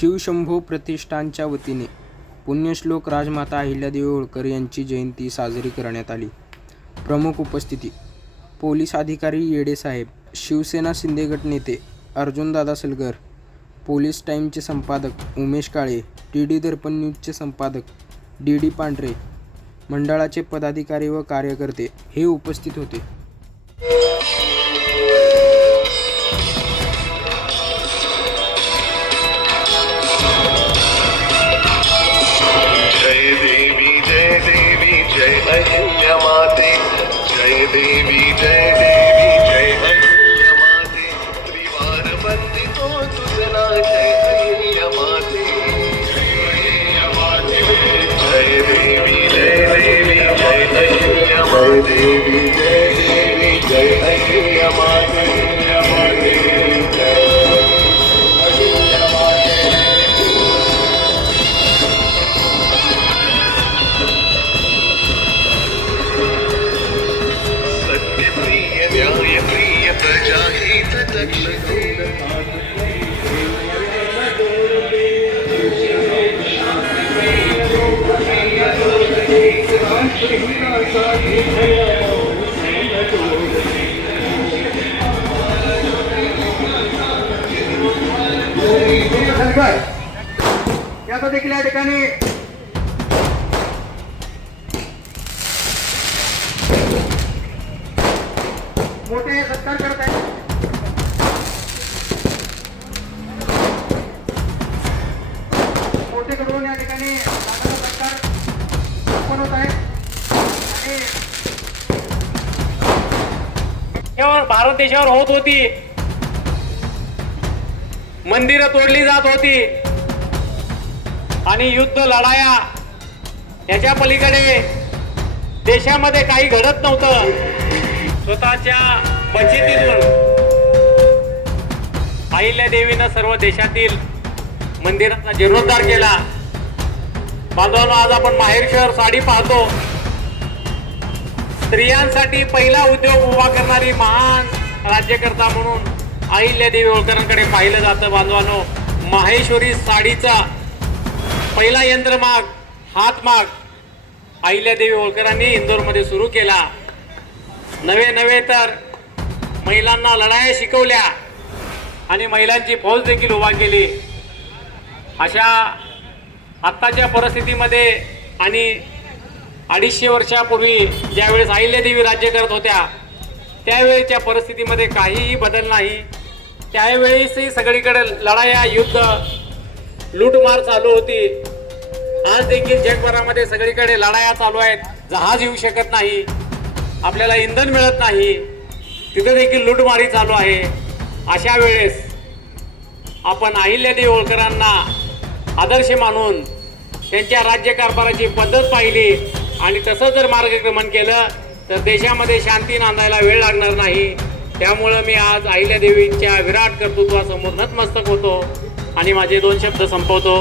शिवशंभो प्रतिष्ठानच्या वतीने पुण्यश्लोक राजमाता अहिल्यादेवी होळकर यांची जयंती साजरी करण्यात आली. प्रमुख उपस्थिती पोलीस अधिकारी येडेसाहेब, शिवसेना शिंदे गट नेते अर्जुनदादा सलगर, पोलीस टाईमचे संपादक उमेश काळे, डी दर्पण न्यूजचे संपादक डी पांढरे, मंडळाचे पदाधिकारी व कार्यकर्ते हे उपस्थित होते. अहिल्या माते जय देवी जय अहिल्या माते त्रिवार वंदितो तुझला जय अहिल्या माते जय देवी जय अहिल्या माते जय अहिल्या माते न्यायप्रिय प्रजाहित दक्षिणे याचा देखील या ठिकाणी मोठे सत्कार करत आहेत. मोठे करून या ठिकाणी सत्कार पण होत आहे. आणि भारत देशावर होत होती, मंदिरं तोडली जात होती आणि युद्ध लढाया याच्या पलीकडे देशामध्ये काही घडत नव्हतं. स्वतःच्या बचतीतून अहिल्यादेवीनं सर्व देशातील मंदिरांचा जीर्णोद्धार केला. बांधवांनो, आज आपण माहेर शहर साडी पाहतो. स्त्रियांसाठी पहिला उद्योग उभा करणारी महान राज्यकर्ता म्हणून अहिल्यादेवी होळकरांकडे पाहिलं जातं. बांधवांनो, माहेश्वरी साडीचा पहिला यंत्रमाग हातमाग अहिल्यादेवी होळकरांनी इंदोरमध्ये सुरू केला. नवे तर महिलांना लढाया शिकवल्या आणि महिलांची फौज देखील उभा केली. अशा आत्ताच्या परिस्थितीमध्ये आणि 250 वर्षापूर्वी ज्यावेळेस अहिल्यादेवी राज्य करत होत्या त्यावेळेच्या परिस्थितीमध्ये काहीही बदल नाही. त्यावेळेसही सगळीकडे लढाया, युद्ध, लूटमार चालू होती. आज देखील जगभरामध्ये सगळीकडे लढाया चालू आहेत. जहाज येऊ शकत नाही, आपल्याला इंधन मिळत नाही, तिथे देखील लूटमारी चालू आहे. अशा वेळेस आपण अहिल्यादेवी होळकरांना आदर्श मानून त्यांच्या राज्यकारभाराची पद्धत पाहिली आणि तसं जर मार्गक्रमण केलं तर देशामध्ये शांती नांदायला वेळ लागणार नाही. त्यामुळं मी आज अहिल्यादेवींच्या विराट कर्तृत्वासमोर नतमस्तक होतो आणि माझे 2 शब्द संपवतो.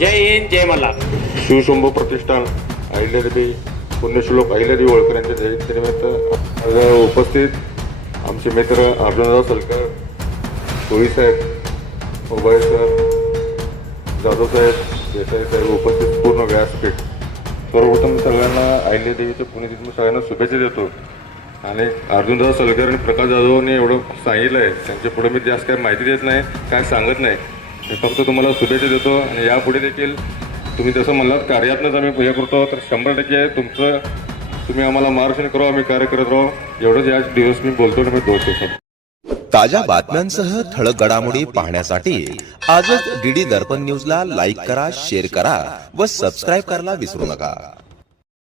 जय हिंद, जय मल्हार. शिवशंभो प्रतिष्ठान अहिल्यादेवी पुण्यश्लोक अहिल्यादेवी होळकर यांच्या जयंतीनिमित्त आज उपस्थित आमचे मित्र अर्जुनदादा सलकर, कोळी साहेब, उबाई सर, जाधव साहेब, देसाई साहेब उपस्थित पूर्ण व्यासपीठ. सर्वप्रथम सगळ्यांना अहिल्यादेवीच्या पुण्यतिथी सगळ्यांना शुभेच्छा देतो. आणि अर्जुनदादा सलकर आणि प्रकाश जाधवने एवढं सांगितलं आहे, त्यांच्या पुढे मी जास्त काय माहिती देत नाही, काय सांगत नाही. मी फक्त तुम्हाला शुभेच्छा देतो आणि यापुढे देखील तुम्ही जसं म्हणलात कार्यातनंच आम्ही हे करतो तर 100% तुमचं तुम्ही आम्हाला मार्गदर्शन करू, आम्ही कार्य करत राहू. एवढंच या दिवस मी बोलतो आणि मी बोलतो सर. ताज्या बातम्यांसह ठळक घडामोडी पाहण्यासाठी आजच डी दर्पण न्यूजला लाईक करा, शेअर करा व सबस्क्राईब करायला विसरू नका.